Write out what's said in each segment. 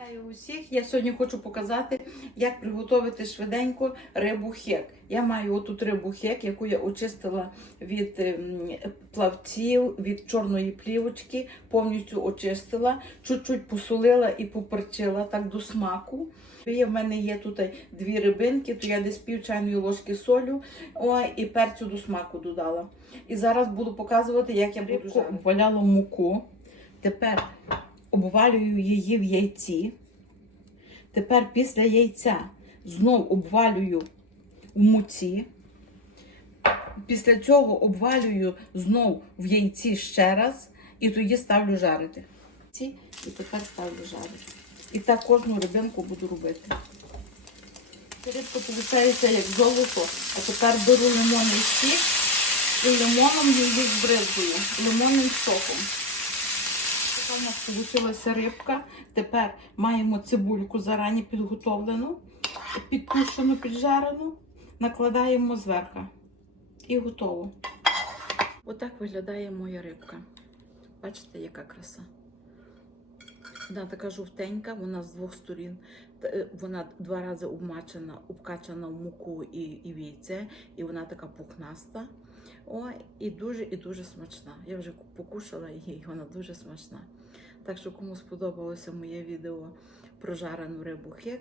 Вітаю усіх. Я сьогодні хочу показати, як приготувати швиденько рибу хек. Я маю отут рибу хек, яку я очистила від ем, плавців, від чорної плівочки, повністю очистила, чуть-чуть посолила і поперчила так до смаку. Є, в мене є тут дві рибинки, то я десь пів чайної ложки солю о, і перцю до смаку додала. І зараз буду показувати, як я буду. Обваляла муку. Тепер обвалюю її в яйці. Тепер після яйця знов обвалюю в муці. Після цього обвалюю знов в яйці ще раз і тоді ставлю жарити. І тепер ставлю жарити. І так кожну рибинку буду робити. Рибка виходить як золото, а тепер беру лимонний сік і лимоном її збризую, лимонним соком. Така у нас вийшла рибка. Тепер маємо цибульку зарані підготовлену, підтушену, піджарену, накладаємо зверху. І готово. Отак виглядає моя рибка. Бачите, яка краса. Вона така жовтенька, вона з двох сторін. Е, Вона два рази обмачена, обкачана в муку і, і в яйце, і вона така пухнаста. О, і дуже і дуже смачна. Я вже покушала її, вона дуже смачна. Так що, кому сподобалося моє відео про жарену рибу хек,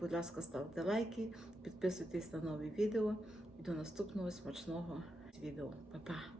будь ласка, ставте лайки, підписуйтесь на нові відео і до наступного смачного відео. Па-па!